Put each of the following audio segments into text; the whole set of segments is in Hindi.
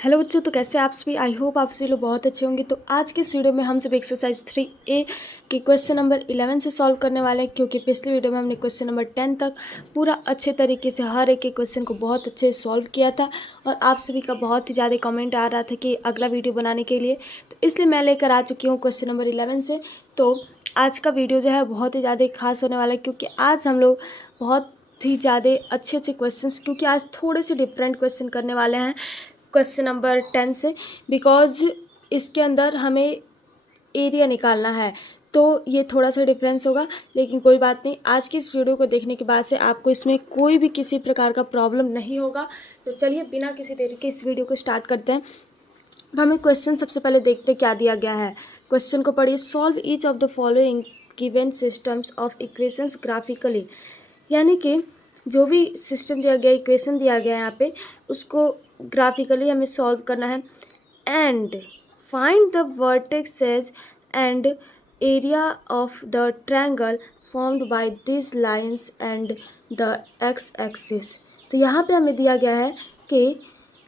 हेलो बच्चों, तो कैसे आप सभी। आई होप आप सभी लोग बहुत अच्छे होंगे। तो आज के इस वीडियो में हम सब एक्सरसाइज 3A के क्वेश्चन नंबर 11 से सॉल्व करने वाले हैं, क्योंकि पिछले वीडियो में हमने क्वेश्चन नंबर 10 तक पूरा अच्छे तरीके से हर एक के क्वेश्चन को बहुत अच्छे से सॉल्व किया था और आप सभी का बहुत ही ज़्यादा कमेंट आ रहा था कि अगला वीडियो बनाने के लिए। तो इसलिए मैं लेकर आ चुकी हूँ क्वेश्चन नंबर 11 से। तो आज का वीडियो जो है बहुत ही ज़्यादा खास होने वाला है, क्योंकि आज हम लोग बहुत ही ज़्यादा अच्छे अच्छे क्वेश्चंस, क्योंकि आज थोड़े से डिफरेंट क्वेश्चन करने वाले हैं क्वेश्चन नंबर 10 से, बिकॉज इसके अंदर हमें एरिया निकालना है। तो ये थोड़ा सा डिफरेंस होगा, लेकिन कोई बात नहीं। आज की इस वीडियो को देखने के बाद से आपको इसमें कोई भी किसी प्रकार का प्रॉब्लम नहीं होगा। तो चलिए बिना किसी देरी के इस वीडियो को स्टार्ट करते हैं। तो हमें क्वेश्चन सबसे पहले देखते क्या दिया गया है। क्वेश्चन को पढ़िए। Solve each of the following given systems of equations graphically. यानी कि जो भी सिस्टम दिया गया, इक्वेशन दिया गया है यहाँ पे, उसको ग्राफिकली हमें सॉल्व करना है। And find the vertexes and area of the triangle formed by this lines and the x axis. तो यहाँ पे हमें दिया गया है कि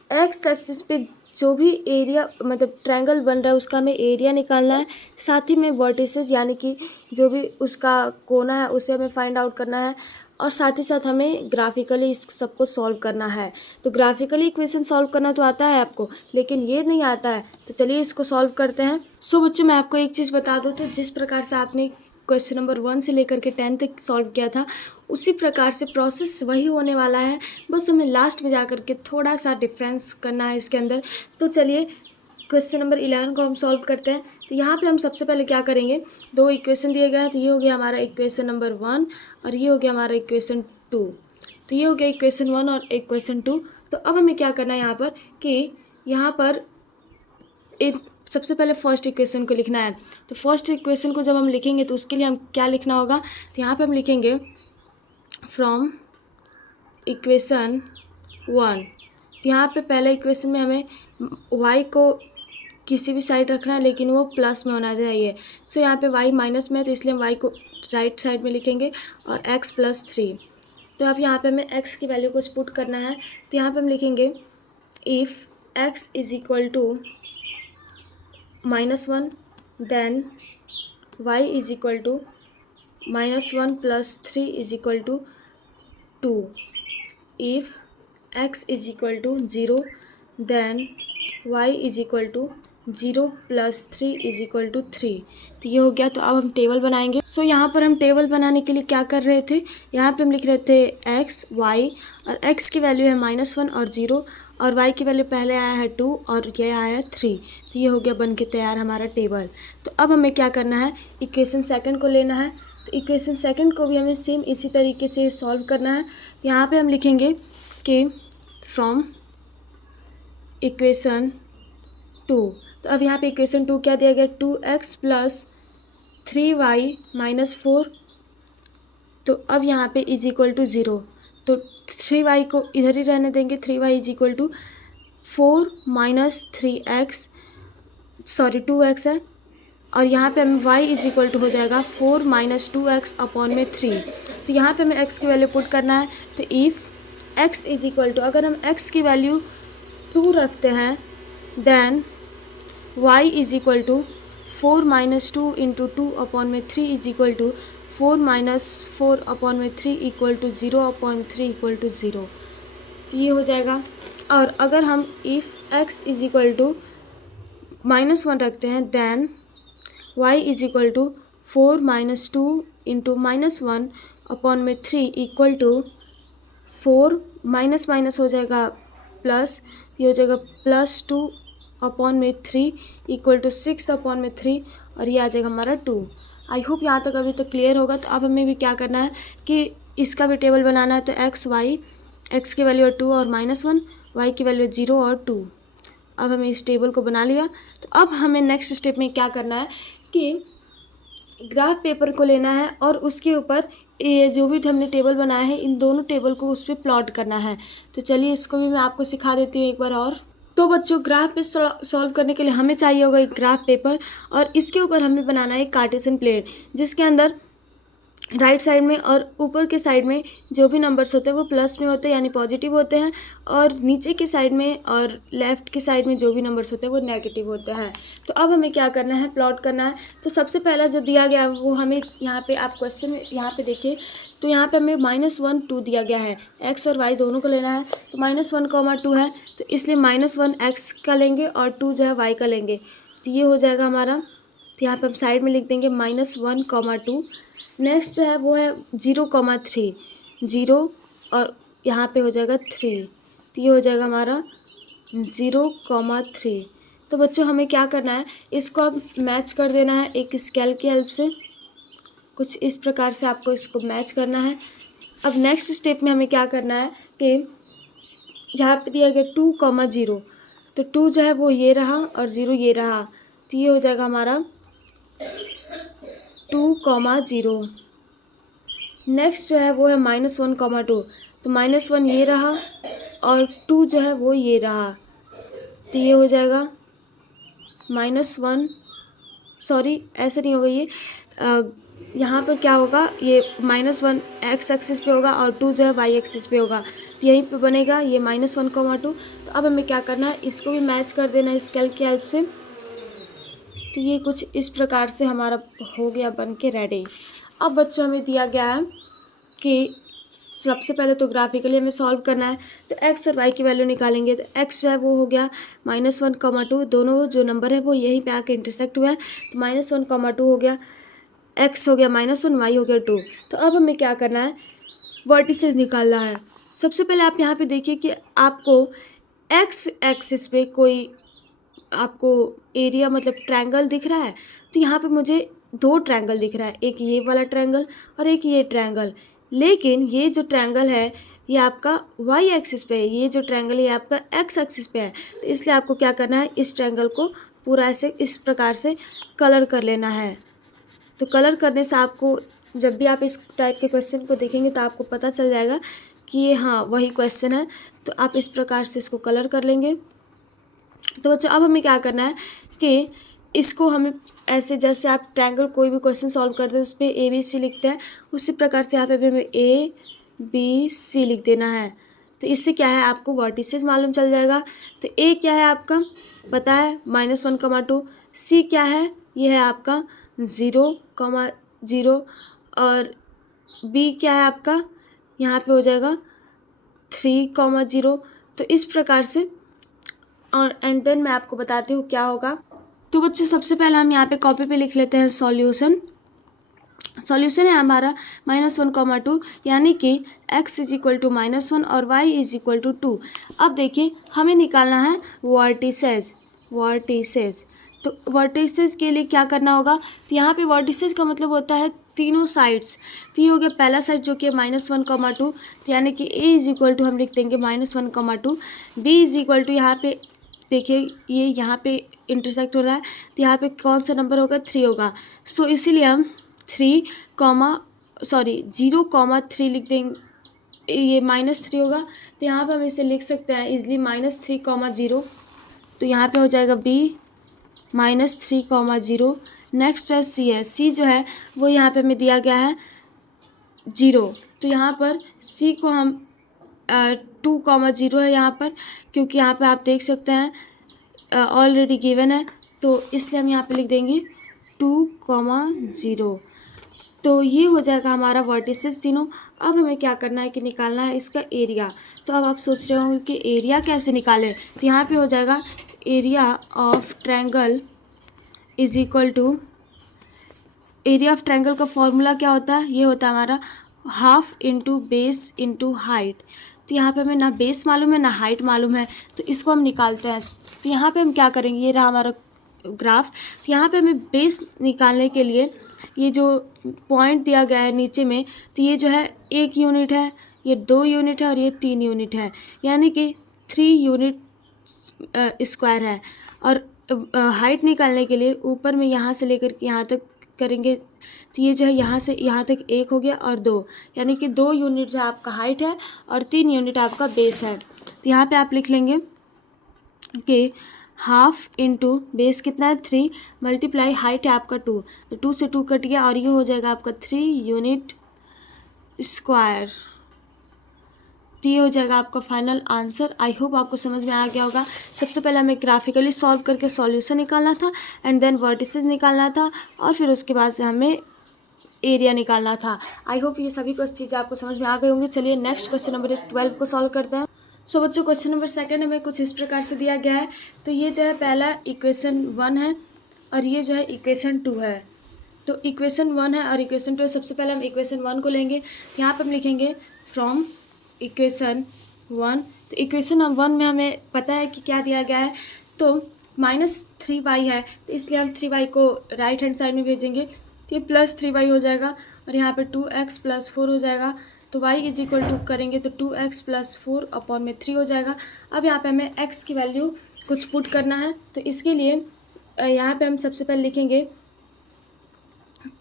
एक्स एक्सिस पे जो भी एरिया मतलब ट्रायंगल बन रहा है उसका हमें एरिया निकालना है, साथ ही में वर्टिसेस यानी कि जो भी उसका कोना है उसे हमें फाइंड आउट करना है, और साथ ही साथ हमें ग्राफिकली इस सबको सॉल्व करना है। तो ग्राफिकली इक्वेशन सॉल्व करना तो आता है आपको, लेकिन ये नहीं आता है। तो चलिए इसको सॉल्व करते हैं। सो बच्चों, मैं आपको एक चीज़ बता दूँ, तो जिस प्रकार से आपने क्वेश्चन नंबर 1 से लेकर के 10 तक सॉल्व किया था, उसी प्रकार से प्रोसेस वही होने वाला है। बस हमें लास्ट में जा कर के थोड़ा सा डिफरेंस करना है इसके अंदर। तो चलिए क्वेश्चन नंबर 11 को हम सॉल्व करते हैं। तो यहाँ पे हम सबसे पहले क्या करेंगे, दो इक्वेशन दिए गए हैं। तो ये हो गया हमारा इक्वेशन नंबर 1 और ये हो गया हमारा इक्वेशन 2। तो ये हो गया इक्वेशन 1 और इक्वेशन 2। तो अब हमें क्या करना है यहाँ पर कि यहाँ पर सबसे पहले फर्स्ट इक्वेशन को लिखना है। तो फर्स्ट इक्वेशन को जब हम लिखेंगे तो उसके लिए हम क्या लिखना होगा, तो यहाँ पे हम लिखेंगे फ्रॉम इक्वेशन 1। तो यहाँ पे पहले इक्वेशन में हमें y को किसी भी साइड रखना है, लेकिन वो प्लस में होना चाहिए। सो यहाँ पे y माइनस में है, तो इसलिए हम y को राइट साइड में लिखेंगे और x + 3। तो अब यहाँ पे हमें x की वैल्यू को पुट करना है। तो यहाँ पे हम लिखेंगे if x = -1 then y = -1 + 3 = 2। If x = 0 then y = 0 + 3 = 3। तो ये हो गया। तो अब हम टेबल बनाएंगे। सो यहाँ पर हम टेबल बनाने के लिए क्या कर रहे थे, यहाँ पे हम लिख रहे थे x y, और x की वैल्यू है -1 और 0, और y की वैल्यू पहले आया है 2 और ये आया है 3। तो ये हो गया बन के तैयार हमारा टेबल। तो अब हमें क्या करना है, इक्वेशन सेकंड को लेना है। तो इक्वेशन सेकंड को भी हमें सेम इसी तरीके से सॉल्व करना है। यहाँ पे हम लिखेंगे कि फ्रॉम इक्वेशन 2। तो अब यहाँ पे इक्वेशन 2 क्या दिया गया, 2x + 3y - 4। तो अब यहाँ पे = 0, तो 3y को इधर ही रहने देंगे। 3y = 4 - 3x, सॉरी 2x है, और यहाँ पे हमें y = हो जाएगा 4 - 2x अपॉन में 3। तो यहाँ पे हमें x की वैल्यू पुट करना है। तो इफ़ x = अगर हम x की वैल्यू 2 रखते हैं, देन y = 4 - 2 × 2 अपॉन में 3 = 4 - 4 अपॉन में 3 = 0/3 = 0। तो ये हो जाएगा। और अगर हम इफ़ x = -1 रखते हैं, देन y = 4 - 2 × -1 अपॉन में 3 = 4 माइनस माइनस हो जाएगा प्लस, ये हो जाएगा +2 अपॉन में 3 = 6/3, और ये आ जाएगा हमारा 2। आई होप यहाँ तक अभी तक क्लियर होगा। तो अब हमें भी क्या करना है कि इसका भी टेबल बनाना है। तो x y, x की वैल्यू है 2 और -1, y की वैल्यू 0 और 2। अब हमें इस टेबल को बना लिया। तो अब हमें नेक्स्ट स्टेप में क्या करना है कि ग्राफ पेपर को लेना है और उसके ऊपर ये जो भी हमने टेबल बनाया है, इन दोनों टेबल को उस पर प्लॉट करना है। तो चलिए इसको भी मैं आपको सिखा देती हूँ एक बार और। तो बच्चों, ग्राफ पे सॉल्व करने के लिए हमें चाहिए होगा एक ग्राफ पेपर, और इसके ऊपर हमें बनाना है एक कार्टेशियन प्लेट, जिसके अंदर राइट साइड में और ऊपर के साइड में जो भी नंबर्स होते हैं वो प्लस में होते हैं यानी पॉजिटिव होते हैं, और नीचे के साइड में और लेफ़्ट के साइड में जो भी नंबर्स होते हैं वो नेगेटिव होते हैं। तो अब हमें क्या करना है, प्लॉट करना है। तो सबसे पहला जो दिया गया है वो हमें यहाँ पे आप क्वेश्चन यहाँ पे देखिए, तो यहाँ पे हमें -1 2 दिया गया है, एक्स और वाई दोनों को लेना है। तो -1, 2 है, तो इसलिए -1 एक्स का लेंगे और 2 जो है वाई का लेंगे। तो ये हो जाएगा हमारा, तो यहाँ पे हम साइड में लिख देंगे -1, 2। नेक्स्ट जो है वो है 0, 3, 0 और यहाँ पे हो जाएगा 3, तो ये हो जाएगा हमारा 0, 3। तो बच्चों हमें क्या करना है, इसको अब मैच कर देना है एक स्केल की हेल्प से। कुछ इस प्रकार से आपको इसको मैच करना है। अब नेक्स्ट स्टेप में हमें क्या करना है कि यहाँ पे दिया गया 2, 0, तो 2 जो है वो ये रहा और 0 ये रहा, तो ये हो जाएगा हमारा 2, 0। नेक्स्ट जो है वो है -1, 2, तो -1 ये रहा और 2 जो है वो ये रहा, तो ये हो जाएगा -1, सॉरी ऐसे नहीं होगा ये, यहाँ पर क्या होगा, ये -1 एक्स एक्सिस पे होगा और 2 जो है वाई एक्सिस पे होगा, तो यहीं पे बनेगा ये -1, 2। तो अब हमें क्या करना है, इसको भी मैच कर देना है स्केल की हेल्प से। तो ये कुछ इस प्रकार से हमारा हो गया बन के रेडी। अब बच्चों हमें दिया गया है कि सबसे पहले तो ग्राफिकली हमें सॉल्व करना है, तो एक्स और वाई की वैल्यू निकालेंगे। तो एक्स जो है वो हो गया -1, 2, दोनों जो नंबर है वो यहीं पे आके इंटरसेक्ट हुआ है, तो -1, 2 हो गया, एक्स हो गया -1, वाई हो गया 2। तो अब हमें क्या करना है, वर्टिसेस निकालना है। सबसे पहले आप यहाँ पे देखिए कि आपको एक्स एक्सिस पे कोई आपको एरिया मतलब ट्रायंगल दिख रहा है, तो यहाँ पे मुझे 2 ट्रायंगल दिख रहा है, एक ये वाला ट्रायंगल और एक ये ट्रायंगल। लेकिन ये जो ट्रायंगल है ये आपका वाई एक्सिस पे है, ये जो ट्रायंगल है ये आपका एक्स एक्सिस पे है। तो इसलिए आपको क्या करना है, इस ट्रायंगल को पूरा ऐसे इस प्रकार से कलर कर लेना है। तो कलर करने से आपको जब भी आप इस टाइप के क्वेश्चन को देखेंगे तो आपको पता चल जाएगा कि ये हाँ वही क्वेश्चन है। तो आप इस प्रकार से इसको कलर कर लेंगे। तो बच्चों अब हमें क्या करना है कि इसको हमें ऐसे, जैसे आप ट्रायंगल कोई भी क्वेश्चन सॉल्व करते हैं उस पर ABC लिखते हैं, उसी प्रकार से यहाँ पे भी हमें ABC लिख देना है। तो इससे क्या है, आपको वर्टिसेस मालूम चल जाएगा। तो A क्या है आपका पता है, -1, 2। C क्या है, ये है आपका 0, 0 और B क्या है आपका, यहाँ पे हो जाएगा 3, 0। तो इस प्रकार से, और एंड देन मैं आपको बताती हूँ क्या होगा। तो बच्चे सबसे पहले हम यहाँ पे कॉपी पे लिख लेते हैं सॉल्यूशन। सॉल्यूशन है हमारा -1, 2, यानी कि x इज इक्वल टू -1 और y इज इक्वल टू 2। अब देखिए हमें निकालना है वर्टिसेस। तो वर्टिसेस के लिए क्या करना होगा, तो यहाँ पे वर्टिसेस का मतलब होता है तीनों साइड्स। तो ये हो गया पहला साइड जो कि -1, 2, तो यानी कि a इज इक्वल टू हम लिख देंगे -1, 2। b इज इक्वल टू यहाँ पे देखिए ये यहाँ पे इंटरसेक्ट हो रहा है, तो यहाँ पे कौन सा नंबर होगा, 3 होगा। सो इसीलिए हम 0, 3 लिख देंगे, ये -3 होगा। तो यहाँ पे हम इसे लिख सकते हैं इजली -3, 0। तो यहाँ पे हो जाएगा b -3, 0। नेक्स्ट है c है, c जो है वो यहाँ पे हमें दिया गया है 0। तो यहाँ पर c को हम 2, 0 है यहाँ पर, क्योंकि यहाँ पे आप देख सकते हैं ऑलरेडी गिवन है, तो इसलिए हम यहाँ पे लिख देंगे 2, 0। तो ये हो जाएगा हमारा वर्टिसेस तीनों। अब हमें क्या करना है कि निकालना है इसका एरिया। तो अब आप सोच रहे होंगे कि एरिया कैसे निकालें, तो यहाँ पे हो जाएगा area of triangle is equal to, area of triangle का फॉर्मूला क्या होता है, ये होता है हमारा half into base into height. तो यहाँ पे हमें ना बेस मालूम है ना हाइट मालूम है, तो इसको हम निकालते हैं। तो यहाँ पे हम क्या करेंगे, ये रहा हमारा ग्राफ। तो यहाँ पे हमें बेस निकालने के लिए ये जो पॉइंट दिया गया है नीचे में, तो ये जो है 1 यूनिट है, ये 2 यूनिट है और ये 3 यूनिट है, यानी कि 3 यूनिट स्क्वायर है। और हाइट निकालने के लिए ऊपर में यहाँ से लेकर यहाँ तक करेंगे, तो ये जो है यहाँ से यहाँ तक 1 हो गया और 2, यानी कि 2 यूनिट जो आपका हाइट है और 3 यूनिट आपका बेस है। तो यहाँ पे आप लिख लेंगे कि हाफ इंटू बेस कितना है 3 मल्टीप्लाई हाइट है आपका 2, तो 2 से 2 कट गया और ये हो जाएगा आपका 3 यूनिट स्क्वायर। तो ये हो जाएगा आपका फाइनल आंसर। आई होप आपको समझ में आ गया होगा। सबसे पहले हमें ग्राफिकली सॉल्व करके सॉल्यूशन निकालना था एंड देन वर्टिसेस निकालना था और फिर उसके बाद से हमें एरिया निकालना था। आई होप ये सभी कुछ चीज़ें आपको समझ में आ गई होंगी। चलिए नेक्स्ट क्वेश्चन नंबर 12 को सॉल्व करते हैं। सो बच्चों क्वेश्चन नंबर 2 हमें कुछ इस प्रकार से दिया गया है। तो ये जो है पहला इक्वेशन 1 है और ये जो है इक्वेशन 2 है। तो इक्वेशन 1 है और इक्वेशन 2 है। सबसे पहले हम इक्वेशन 1 को लेंगे। यहाँ पर हम लिखेंगे फ्रॉम इक्वेशन 1। तो इक्वेशन 1 में हमें पता है कि क्या दिया गया है, तो -3y है, तो इसलिए हम 3y को राइट हैंड साइड में भेजेंगे तो ये +3y हो जाएगा और यहाँ पे 2x + 4 हो जाएगा। तो y = करेंगे तो 2x + 4 अपॉन में 3 हो जाएगा। अब यहाँ पे हमें x की वैल्यू कुछ पुट करना है, तो इसके लिए यहाँ पे हम सबसे पहले लिखेंगे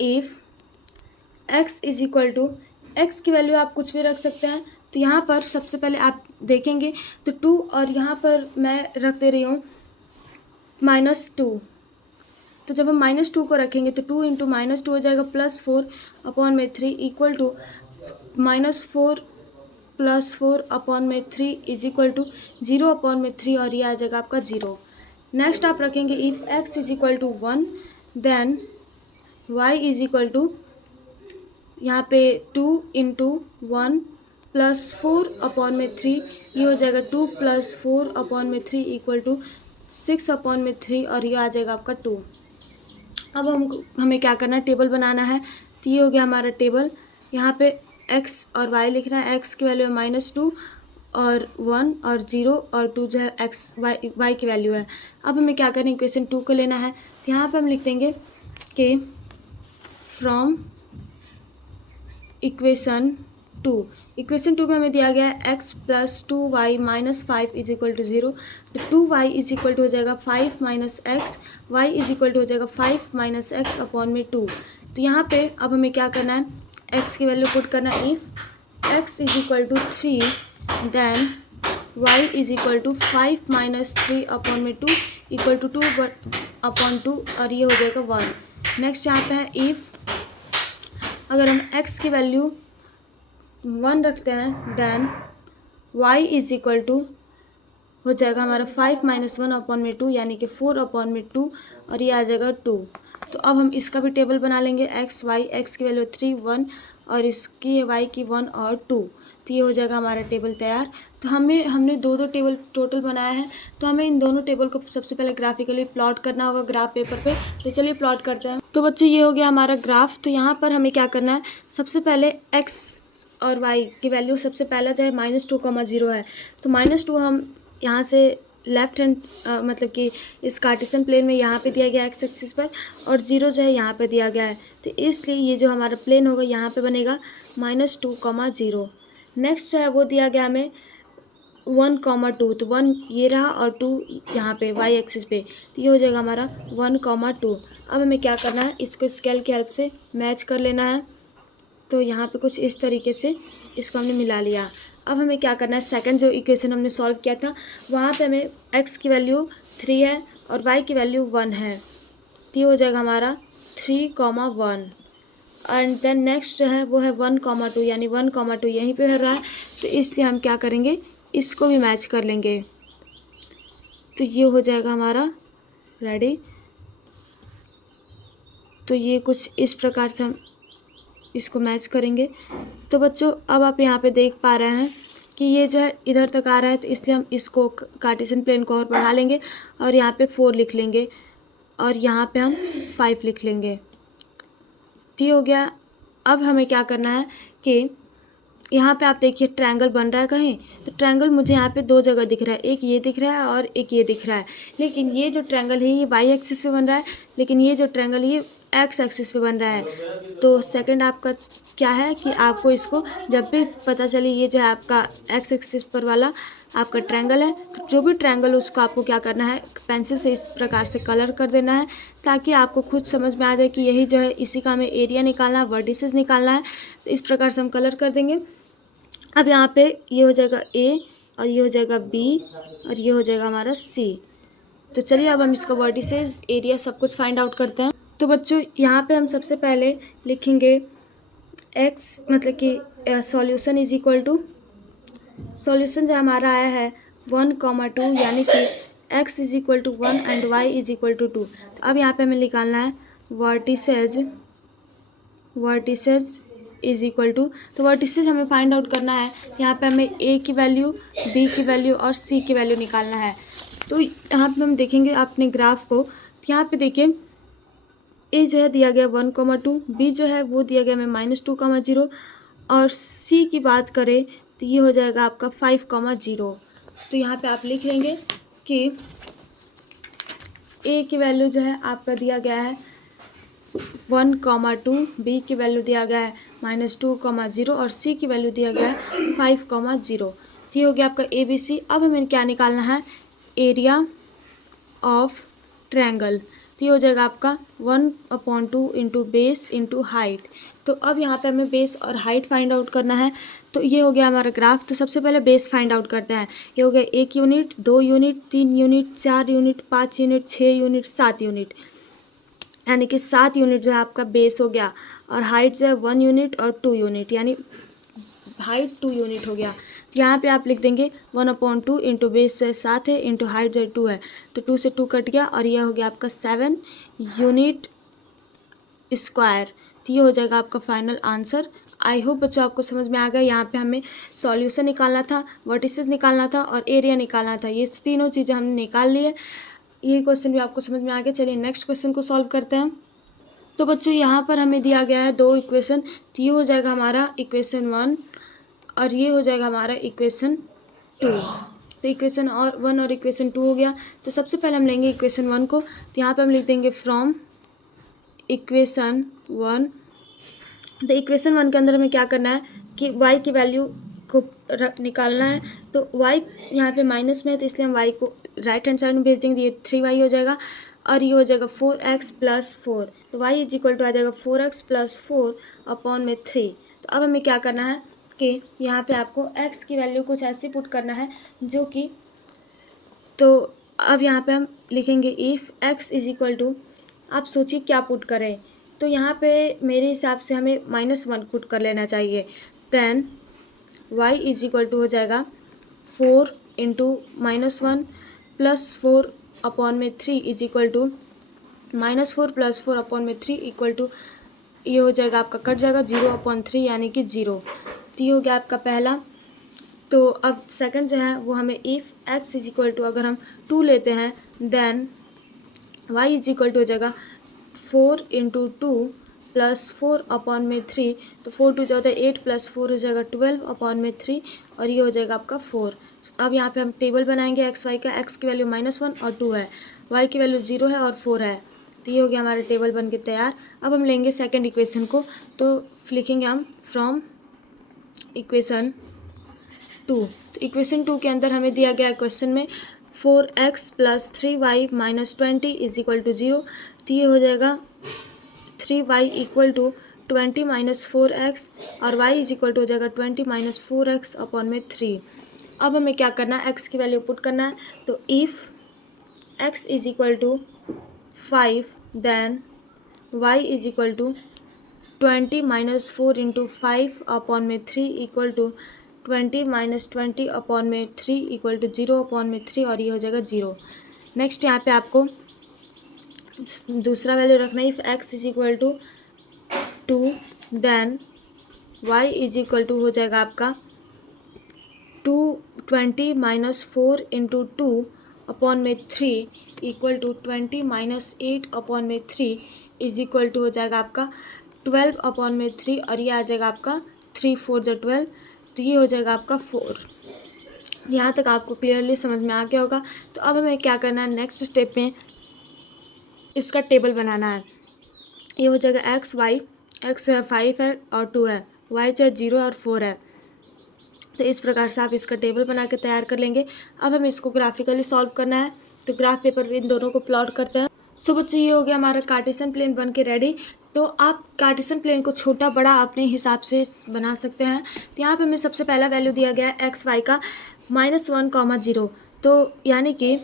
इफ़ x = x की वैल्यू आप कुछ भी रख सकते हैं। तो यहाँ पर सबसे पहले आप देखेंगे तो 2 और यहाँ पर मैं रख दे रही हूँ -2। तो जब हम -2 को रखेंगे तो 2 × -2 हो जाएगा +4 अपॉन में 3 इक्वल टू -4 + 4 अपॉन में 3 = 0 अपॉन में 3 और ये आ जाएगा आपका 0। नेक्स्ट आप रखेंगे इफ़ x = 1 देन y = यहाँ पे 2 × 1 + 4 अपॉन में 3 ये हो जाएगा 2 + 4 अपॉन में 3 = 6 अपॉन में 3 और ये आ जाएगा आपका 2। अब हमें क्या करना है, टेबल बनाना है। तो ये हो गया हमारा टेबल। यहाँ पे x और y लिखना है। x की वैल्यू है -2 और 1 और 0 और 2 जो है y की वैल्यू है। अब हमें क्या करना है, इक्वेशन 2 को लेना है। तो यहाँ पे हम लिख देंगे कि फ्रॉम इक्वेशन 2 में हमें दिया गया है x + 2y - 5 = 0। तो 2y = हो जाएगा 5 - x, y = हो जाएगा 5 - x अपॉन में 2। तो यहाँ पे अब हमें क्या करना है, x की वैल्यू पुट करना है। If x = 3 then y = 5 - 3 upon में 2 = 2 अपॉन 2 और ये हो जाएगा 1। नेक्स्ट यहाँ पे है इफ़ अगर हम x की वैल्यू 1 रखते हैं देन y = हो जाएगा हमारा 5 - 1 अपॉन में 2 यानी कि 4 अपॉन में 2 और ये आ जाएगा 2। तो अब हम इसका भी टेबल बना लेंगे x की वैल्यू 3 1 और इसकी y की 1 और 2। तो ये हो जाएगा हमारा टेबल तैयार। तो हमने दो टेबल टोटल बनाया है। तो हमें इन दोनों टेबल को सबसे पहले ग्राफिकली प्लॉट करना होगा ग्राफ पेपर पे। तो चलिए प्लॉट करते हैं। तो बच्चों ये हो गया हमारा ग्राफ। तो यहाँ पर हमें क्या करना है, सबसे पहले x और y की वैल्यू सबसे पहला जो है -2, 0 है। तो -2 हम यहाँ से लेफ्ट हैंड मतलब कि इस कार्टेशियन प्लेन में यहाँ पे दिया गया x एक्सिस पर और 0 जो है यहाँ पे दिया गया है। तो इसलिए ये जो हमारा प्लेन होगा यहाँ पे बनेगा -2, 0। नेक्स्ट जो है वो दिया गया हमें 1, 2। तो 1 ये रहा और 2 यहाँ पे y एक्सिस पे। तो ये हो जाएगा हमारा 1, 2। अब हमें क्या करना है, इसको स्केल की हेल्प से मैच कर लेना है। तो यहाँ पे कुछ इस तरीके से इसको हमने मिला लिया। अब हमें क्या करना है, सेकंड जो इक्वेशन हमने सॉल्व किया था वहाँ पे हमें x की वैल्यू 3 है और y की वैल्यू 1 है। तो ये हो जाएगा हमारा 3, 1 एंड देन नेक्स्ट जो है वो है 1, 2 यानी 1, 2 यहीं पे हो रहा है। तो इसलिए हम क्या करेंगे, इसको भी मैच कर लेंगे। तो ये हो जाएगा हमारा रेडी। तो ये कुछ इस प्रकार से हम इसको मैच करेंगे। तो बच्चों अब आप यहाँ पे देख पा रहे हैं कि ये जो है इधर तक आ रहा है, तो इसलिए हम इसको कार्टेशियन प्लेन को और बढ़ा लेंगे और यहाँ पे 4 लिख लेंगे और यहाँ पे हम 5 लिख लेंगे। तो ये हो गया। अब हमें क्या करना है कि यहाँ पे आप देखिए ट्रायंगल बन रहा है कहीं, तो ट्रायंगल मुझे यहाँ पे 2 जगह दिख रहा है, एक ये दिख रहा है और एक ये दिख रहा है। लेकिन ये जो ट्रायंगल है ये y एक्सिस पे बन रहा है, लेकिन ये जो ट्रायंगल ये x एक्सिस पे बन रहा है। तो सेकंड आपका क्या है कि आपको इसको जब भी पता चले ये जो है आपका x एक्सिस पर वाला आपका ट्रायंगल है, तो जो भी ट्रायंगल उसको आपको क्या करना है, पेंसिल से इस प्रकार से कलर कर देना है ताकि आपको खुद समझ में आ जाए कि यही जो है इसी का हमें एरिया निकालना है, वर्टिसेस निकालना है। तो इस प्रकार से हम कलर कर देंगे। अब यहाँ पे ये हो जाएगा A और ये हो जाएगा B और ये हो जाएगा हमारा C। तो चलिए अब हम इसका वर्टिसेस, एरिया सब कुछ फाइंड आउट करते हैं। तो बच्चों यहाँ पे हम सबसे पहले लिखेंगे x, मतलब कि solution is equal to, solution जो हमारा आया है 1,2, यानी कि x is equal to 1 and y is equal to 2। तो अब यहाँ पे हमें निकालना है वर्टिसेस इज इक्वल टू, तो वर्टिसेस हमें फाइंड आउट करना है। यहाँ पे हमें a की वैल्यू, b की वैल्यू और c की वैल्यू निकालना है। तो यहाँ पे हम देखेंगे अपने ग्राफ को, तो यहाँ पे देखिए a जो है दिया गया 1,2, b जो है वो दिया गया हमें -2,0 और c की बात करें तो ये हो जाएगा आपका 5,0। तो यहाँ पे आप लिख लेंगे कि a की वैल्यू जो है आपका दिया गया है 1,2, b की वैल्यू दिया गया है -2,0 और c की वैल्यू दिया गया है 5,0। तो ये हो गया आपका ABC। अब हमें क्या निकालना है, एरिया ऑफ ट्रायंगल। तो ये हो जाएगा आपका 1/2 इंटू बेस इंटू हाइट। तो अब यहाँ पे हमें बेस और हाइट फाइंड आउट करना है। तो ये हो गया हमारा ग्राफ। तो सबसे पहले बेस फाइंड आउट करते हैं। ये हो गया 1 unit, 2 unit, 3 unit, 4 unit, 5 unit, 6 unit, 7 unit, यानी कि 7 यूनिट जो है आपका बेस हो गया। और हाइट जो है 1 यूनिट और 2 यूनिट, यानी हाइट 2 यूनिट हो गया। तो यहाँ पे आप लिख देंगे 1/2 इंटू बेस जो है 7 है इंटू हाइट जो है 2 है, तो 2 से 2 कट गया और ये हो गया आपका 7 यूनिट स्क्वायर। तो ये हो जाएगा आपका फाइनल आंसर। आई होप बच्चों आपको समझ में आ गया। यहाँ पे हमें सॉल्यूशन निकालना था, वर्टिसेस निकालना था और एरिया निकालना था। ये तीनों चीज़ें हमने निकाल ली है। ये क्वेश्चन भी आपको समझ में आ गया। चलिए नेक्स्ट क्वेश्चन को सॉल्व करते हैं। तो बच्चों यहाँ पर हमें दिया गया है 2 इक्वेशन। तो ये हो जाएगा हमारा इक्वेशन 1 और ये हो जाएगा हमारा इक्वेशन 2। तो इक्वेशन और 1 और इक्वेशन 2 हो गया। तो सबसे पहले हम लेंगे इक्वेशन 1 को। तो यहाँ पे हम लिख देंगे फ्रॉम इक्वेशन 1। तो इक्वेशन 1 के अंदर हमें क्या करना है कि y की वैल्यू को निकालना है। तो y यहाँ पे माइनस में है, तो इसलिए हम y को राइट हैंड साइड में भेज देंगे। ये 3y हो जाएगा और ये हो जाएगा 4x प्लस 4। तो y इज इक्वल टू आ जाएगा 4x प्लस 4 अपॉन में 3। तो अब हमें क्या करना है कि यहाँ पे आपको x की वैल्यू कुछ ऐसी पुट करना है जो कि, तो अब यहाँ पे हम लिखेंगे if x is equal to, आप सोचिए क्या पुट करें। तो यहाँ पे मेरे हिसाब से हमें -1 पुट कर लेना चाहिए। Then y is equal to हो जाएगा 4 इंटू -1 प्लस 4 अपॉन में 3 is equal to -4 plus 4 upon में 3 इक्वल टू, ये हो जाएगा आपका कट जाएगा 0/3 यानी कि 0। तो ये हो गया आपका पहला। तो अब सेकंड जो है वो हमें if x is equal to, अगर हम 2 लेते हैं then y is equal to हो जाएगा 4 इंटू 2 प्लस 4 अपॉन में 3। तो 4 2 होता है 8 प्लस 4 हो जाएगा 12 अपॉन में 3 और ये हो जाएगा आपका 4। अब यहाँ पे हम टेबल बनाएंगे एक्स वाई का। x की वैल्यू -1 और 2 है, y की वैल्यू 0 है और 4 है। तो ये हो गया हमारा टेबल बन के तैयार। अब हम लेंगे सेकंड इक्वेशन को। तो लिखेंगे हम फ्रॉम इक्वेशन 2। तो इक्वेशन 2 के अंदर हमें दिया गया क्वेश्चन में 4x plus 3y minus 20 is equal to 0। तो ये हो जाएगा 3y equal to 20 minus 4x और y इज इक्वल टू हो जाएगा 20 माइनस 4x अपॉन में 3। अब हमें क्या करना है, x की वैल्यू पुट करना है। तो if x is equal to 5 then y is equal to 20 minus 4 into 5 upon में 3 इक्वल टू 20 माइनस 20 अपॉन में 3 इक्वल टू 0 अपॉन में 3 और ये हो जाएगा 0। नेक्स्ट यहाँ पे आपको दूसरा वैल्यू रखना है। If x is equal to 2 then y is equal to हो जाएगा आपका 20 माइनस 4 इंटू 2 अपॉन में 3 इक्वल टू 20 माइनस 8 अपॉन में 3 इज इक्वल टू हो जाएगा आपका 12 अपॉन में 3 और ये आ जाएगा आपका 3 4 जो 12। तो ये हो जाएगा आपका 4। यहाँ तक आपको क्लियरली समझ में आ गया होगा। तो अब हमें क्या करना है, नेक्स्ट स्टेप में इसका टेबल बनाना है। ये हो जाएगा एक्स वाई, एक्स जो है 5 है और 2 है, वाई जो है 0 और 4 है। तो इस प्रकार से आप इसका टेबल बना के तैयार कर लेंगे। अब हमें इसको ग्राफिकली सॉल्व करना है। तो ग्राफ पेपर पे इन दोनों को प्लॉट करते हैं। सो बच्चों ये हो गया हमारा कार्टेशियन प्लेन बन के रेडी। तो आप कार्टेशियन प्लेन को छोटा बड़ा अपने हिसाब से बना सकते हैं। तो यहाँ पे हमें सबसे पहला वैल्यू दिया गया है एक्स वाई का -1, 0। तो यानी कि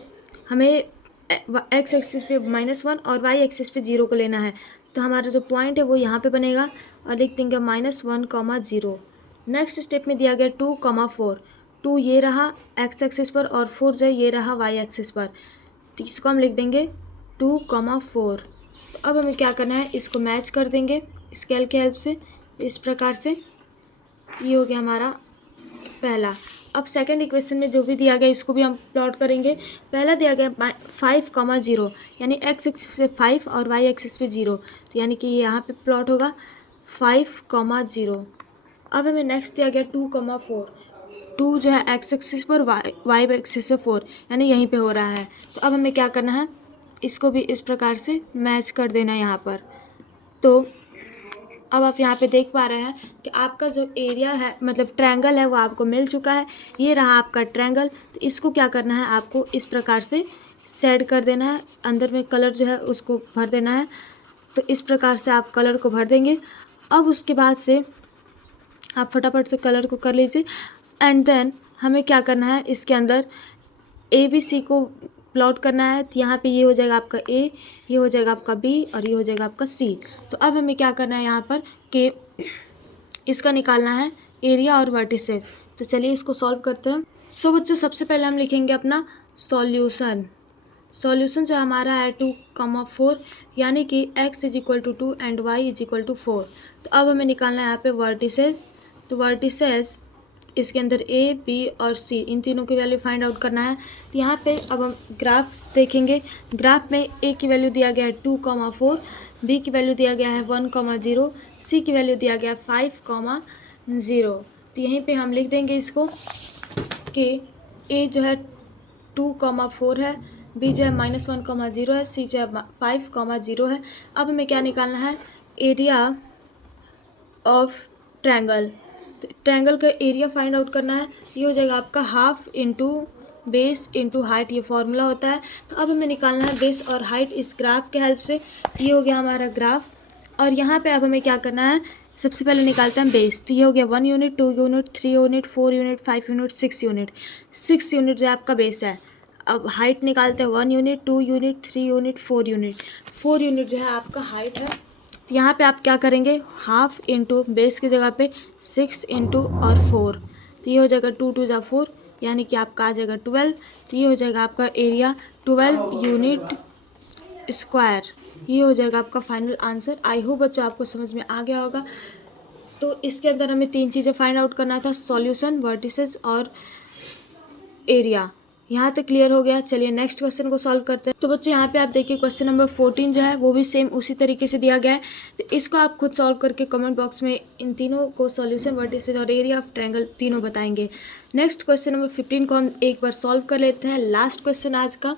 हमें एक्स एक्सिस पे -1 और वाई एक्सिस पे 0 को लेना है। तो हमारा जो पॉइंट है वो यहाँ पे बनेगा और लिख देंगे -1, 0। नेक्स्ट स्टेप में दिया गया 2, 4। 2 ये रहा एक्स एक्सिस पर और 4 जो ये रहा वाई एक्सिस पर, तो इसको हम लिख देंगे 2, 4। तो अब हमें क्या करना है, इसको मैच कर देंगे स्केल के हेल्प से इस प्रकार से। तो ये हो गया हमारा पहला। अब सेकंड इक्वेशन में जो भी दिया गया इसको भी हम प्लॉट करेंगे। पहला दिया गया 5, 0 यानी एक्स एक्सिस पे 5 और वाई एक्सिस पे 0, तो यानी कि ये यहाँ पे प्लॉट होगा 5, 0। अब हमें नेक्स्ट दिया गया 2, 4। 2 जो है एक्स एक्सिस पर, वाई एक्सिस पे 4, यानी यहीं पे हो रहा है। तो अब हमें क्या करना है, इसको भी इस प्रकार से मैच कर देना है यहाँ पर। तो अब आप यहाँ पे देख पा रहे हैं कि आपका जो एरिया है मतलब ट्रायंगल है वो आपको मिल चुका है। ये रहा आपका ट्रायंगल। तो इसको क्या करना है, आपको इस प्रकार से सेट कर देना है, अंदर में कलर जो है उसको भर देना है। तो इस प्रकार से आप कलर को भर देंगे। अब उसके बाद से आप फटाफट से कलर को कर लीजिए। एंड देन हमें क्या करना है, इसके अंदर ABC को प्लॉट करना है। तो यहाँ पे ये हो जाएगा आपका A, ये हो जाएगा आपका B और ये हो जाएगा आपका C। तो अब हमें क्या करना है यहाँ पर कि इसका निकालना है एरिया और वर्टिसेस। तो चलिए इसको सॉल्व करते हैं। सो बच्चों सबसे पहले हम लिखेंगे अपना सॉल्यूशन। सॉल्यूशन जो हमारा है 2, 4 यानी कि x = 2 एंड y = 4। तो अब हमें निकालना है यहाँ पे वर्टिसेस। तो वर्टिसेस इसके अंदर A, B और C इन तीनों की वैल्यू फाइंड आउट करना है। तो यहाँ पे अब हम ग्राफ्स देखेंगे। ग्राफ में A की वैल्यू दिया गया है 2, 4, B की वैल्यू दिया गया है 1, 0, C की वैल्यू दिया गया है 5, 0। तो यहीं पे हम लिख देंगे इसको कि A जो है 2, 4 है, B जो है -1, 0 है, C जो है 5, 0 है। अब हमें क्या निकालना है, एरिया ऑफ ट्रायंगल। तो ट्रायंगल का एरिया फाइंड आउट करना है। ये हो जाएगा आपका half into base into height, ये फॉर्मूला होता है। तो अब हमें निकालना है बेस और हाइट इस ग्राफ के हेल्प से। ये हो गया हमारा ग्राफ। और यहाँ पे अब हमें क्या करना है, सबसे पहले निकालते हैं बेस। तो ये हो गया 1 unit, 2 unit, 3 unit, 4 unit, 5 unit, 6 unit. 6 unit जो है आपका बेस है। अब हाइट निकालते हैं 1 unit, 2 unit, 3 unit, 4 unit. 4 unit जो है आपका हाइट है। तो यहाँ पे आप क्या करेंगे, हाफ इंटू बेस की जगह पे 6 इंटू और 4। तो ये हो जाएगा 2, 2 = 4 यानी कि आपका आ जाएगा 12। तो ये हो जाएगा आपका एरिया 12 यूनिट स्क्वायर। ये हो जाएगा आपका फाइनल आंसर। आई होप बच्चों आपको समझ में आ गया होगा। तो इसके अंदर हमें 3 चीज़ें फाइंड आउट करना था, सॉल्यूशन, वर्टिसेस और एरिया। यहाँ तक क्लियर हो गया। चलिए नेक्स्ट क्वेश्चन को सॉल्व करते हैं। तो बच्चों यहाँ पे आप देखिए क्वेश्चन नंबर 14 जो है वो भी सेम उसी तरीके से दिया गया है। तो इसको आप खुद सॉल्व करके कमेंट बॉक्स में इन तीनों को सॉल्यूशन, वर्टिसेस और एरिया ऑफ ट्रायंगल तीनों बताएंगे। नेक्स्ट क्वेश्चन नंबर 15 को हम एक बार सॉल्व कर लेते हैं, लास्ट क्वेश्चन आज का।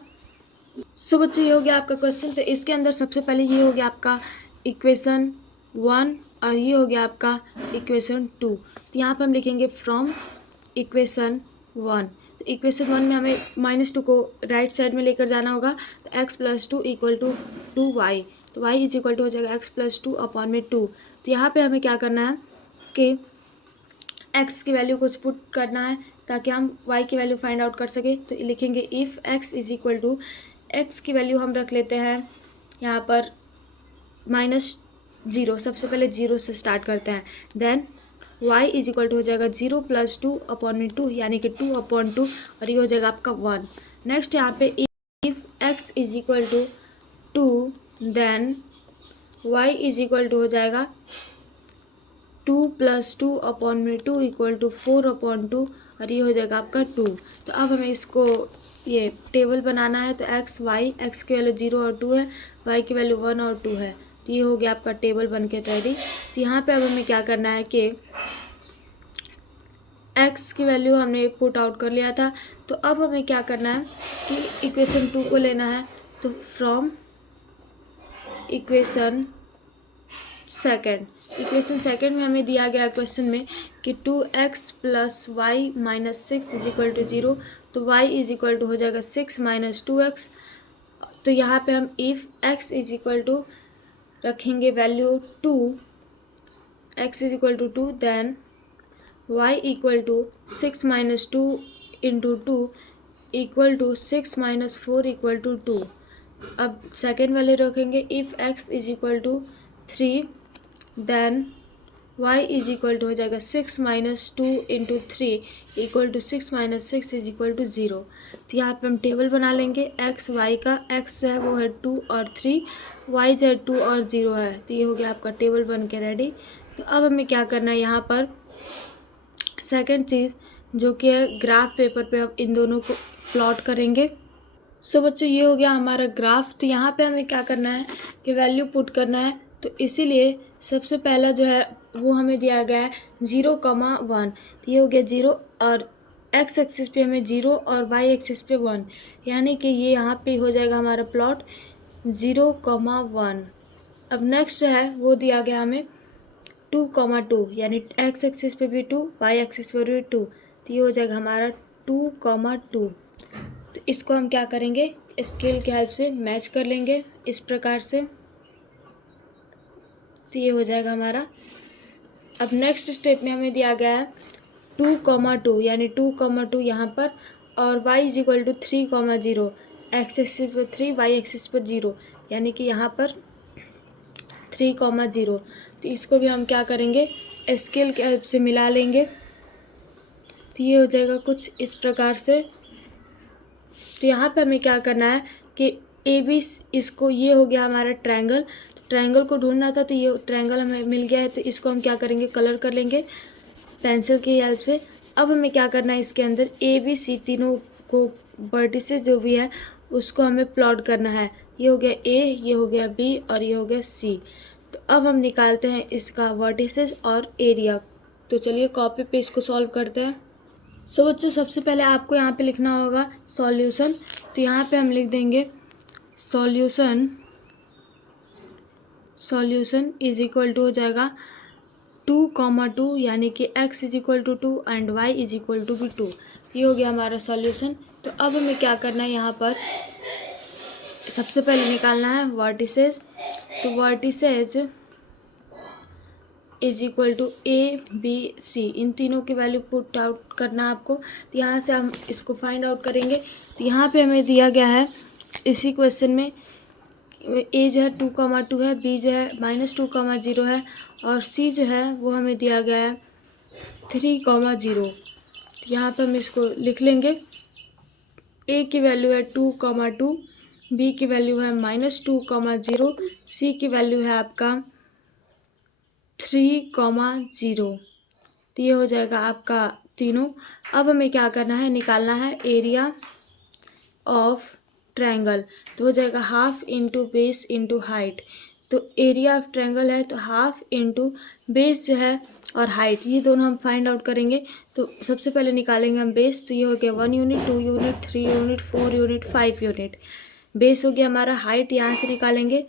सो बच्चों ये हो गया आपका क्वेश्चन। तो इसके अंदर सबसे पहले ये हो गया आपका इक्वेशन 1 और ये हो गया आपका इक्वेशन 2। तो यहाँ पर हम लिखेंगे फ्रॉम इक्वेशन 1। तो इक्वेशन 1 में हमें -2 को राइट साइड में लेकर जाना होगा। तो x + 2 = 2y। तो y = हो जाएगा x + 2/2। तो यहाँ पे हमें क्या करना है कि x की वैल्यू कुछ पुट करना है ताकि हम y की वैल्यू फाइंड आउट कर सकें। तो लिखेंगे इफ़ x = x की वैल्यू हम रख लेते हैं यहाँ पर -0। सबसे पहले 0 से स्टार्ट करते हैं। देन y = हो जाएगा 0 + 2/2 यानी कि 2/2 और ये हो जाएगा आपका 1। नेक्स्ट यहाँ पे इफ़ x = 2 देन y = हो जाएगा 2 + 2/2 = 4/2 और ये हो जाएगा आपका 2। तो अब हमें इसको ये टेबल बनाना है। तो x की वैल्यू 0 और 2 है, y की वैल्यू 1 और 2 है। तो ये हो गया आपका टेबल बन के रेडी। तो यहाँ पे अब हमें क्या करना है कि x की वैल्यू हमने पुट आउट कर लिया था। तो अब हमें क्या करना है कि इक्वेशन 2 को लेना है। तो फ्रॉम इक्वेशन सेकंड में हमें दिया गया क्वेश्चन में कि 2x + y - 6 = 0। तो y = हो जाएगा 6 - 2x। तो यहाँ पे हम इफ़ x = रखेंगे वैल्यू 2, x = 2 देन y = 6 - 2 × 2 = 6 - 4 = 2। अब सेकेंड वाले रखेंगे, if x is equal to 3 then y is equal to हो जाएगा 6 minus 2 into 3 equal to 6 minus 6 is equal to 0। तो यहाँ पे हम टेबल बना लेंगे x y का। x जो है वो है 2 और 3, y जो है 2 और 0 है। तो ये हो गया आपका टेबल बन के रेडी। तो अब हमें क्या करना है यहाँ पर सेकंड चीज़, जो कि है ग्राफ पेपर पे अब इन दोनों को प्लॉट करेंगे। सो बच्चों ये हो गया हमारा ग्राफ। तो यहाँ पे हमें क्या करना है कि वैल्यू पुट करना है। तो इसीलिए सबसे पहला जो है वो हमें दिया गया है 0,1। तो ये हो गया 0 और x एक्सिस पे हमें 0 और y एक्सिस पे 1, यानी कि ये यहाँ पे हो जाएगा हमारा प्लॉट 0,1। अब नेक्स्ट जो है वो दिया गया हमें 2,2, यानी x एक्सिस पे भी 2, y एक्सिस पे भी 2। तो ये हो जाएगा हमारा 2,2। तो इसको हम क्या करेंगे, स्केल की हेल्प से मैच कर लेंगे इस प्रकार से। तो ये हो जाएगा हमारा। अब नेक्स्ट स्टेप में हमें दिया गया है 2,2, यानी 2,2 यहाँ पर, और y is equal to 3,0, x axis पर 3, y एक्सिस पर 0, यानी कि यहाँ पर 3,0। तो इसको भी हम क्या करेंगे, स्केल की हेल्प से मिला लेंगे। तो ये हो जाएगा कुछ इस प्रकार से। तो यहाँ पे हमें क्या करना है कि ए बी, इसको ये हो गया हमारा ट्रायंगल। ट्रायंगल को ढूंढना था, तो ये ट्रायंगल हमें मिल गया है। तो इसको हम क्या करेंगे, कलर कर लेंगे पेंसिल की हेल्प से। अब हमें क्या करना है, इसके अंदर ए बी सी तीनों को वर्टिसेस जो भी है उसको हमें प्लॉट करना है। ये हो गया ए, ये हो गया बी और ये हो गया सी। तो अब हम निकालते हैं इसका वर्टिसेस और एरिया। तो चलिए कॉपी पे इसको सॉल्व करते हैं। सो बच्चों सबसे पहले आपको यहाँ पे लिखना होगा सॉल्यूशन। तो यहाँ पे हम लिख देंगे सॉल्यूशन इज इक्वल टू हो जाएगा 2,2, यानी कि x is equal to 2 and y is equal to भी 2। ये हो गया हमारा सॉल्यूशन। तो अब हमें क्या करना है, यहाँ पर सबसे पहले निकालना है वर्टिसेस। तो vertices is equal to A B C, इन तीनों की वैल्यू पुट आउट करना है आपको। तो यहाँ से हम इसको फाइंड आउट करेंगे। तो यहाँ पे हमें दिया गया है इसी क्वेश्चन में ए जो है 2,2 है, बी जो है -2,0 है, और सी जो है वो हमें दिया गया है 3,0। तो यहाँ पे हम इसको लिख लेंगे। ए की वैल्यू है 2,2, बी की वैल्यू है -2,0, सी की वैल्यू है आपका 3,0। तो ये हो जाएगा आपका तीनों। अब हमें क्या करना है, निकालना है एरिया ऑफ ट्रायंगल। तो हो जाएगा half into base into height. तो एरिया ऑफ ट्रायंगल है तो हाफ इंटू बेस जो है और हाइट, ये दोनों हम फाइंड आउट करेंगे। तो सबसे पहले निकालेंगे हम बेस। तो ये हो गया 1 unit, 2 unit, 3 unit, 4 unit, 5 unit. Base हो गया हमारा। हाइट यहाँ से निकालेंगे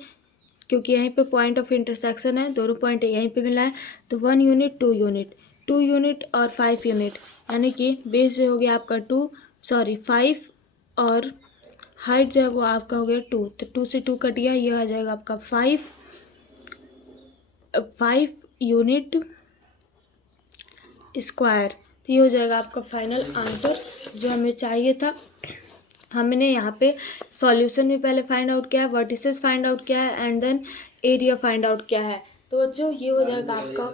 क्योंकि यहीं पे पॉइंट ऑफ इंटरसेक्शन है, दोनों पॉइंट यहीं पे मिला है। तो 1 यूनिट, 2 यूनिट, 2 यूनिट और 5 यूनिट, यानी कि बेस जो हो गया आपका 5 और हाइट जो है वो आपका हो गया 2। तो 2 से 2 कट गया, ये आ जाएगा आपका 5 यूनिट स्क्वायर। तो ये हो जाएगा आपका फाइनल आंसर जो हमें चाहिए था। हमने यहाँ पे सॉल्यूशन भी पहले फाइंड आउट किया है, वर्टिसेस फाइंड आउट किया है and then area find out किया है। तो बच्चों ये हो जाएगा आपका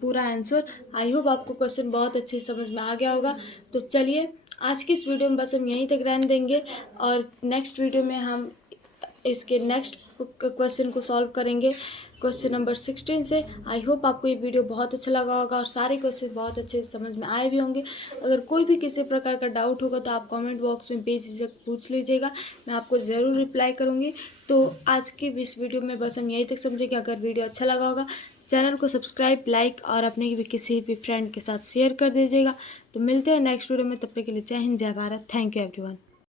पूरा आंसर। आई होप आपको क्वेश्चन बहुत अच्छे समझ में आ गया होगा। तो चलिए आज की इस वीडियो में बस हम यहीं तक रहने देंगे, और नेक्स्ट वीडियो में हम इसके नेक्स्ट क्वेश्चन को सॉल्व करेंगे, क्वेश्चन नंबर 16 से। आई होप आपको ये वीडियो बहुत अच्छा लगा होगा और सारे क्वेश्चन बहुत अच्छे से समझ में आए भी होंगे। अगर कोई भी किसी प्रकार का डाउट होगा तो आप कमेंट बॉक्स में बेझिझक पूछ लीजिएगा, मैं आपको ज़रूर रिप्लाई करूँगी। तो आज की इस वीडियो में बस हम यहीं तक समझेंगे। अगर वीडियो अच्छा लगा होगा चैनल को सब्सक्राइब, लाइक और अपने भी किसी भी फ्रेंड के साथ शेयर कर दीजिएगा। तो मिलते हैं नेक्स्ट वीडियो में, तब तक के लिए जय हिंद, जय भारत। Thank you everyone.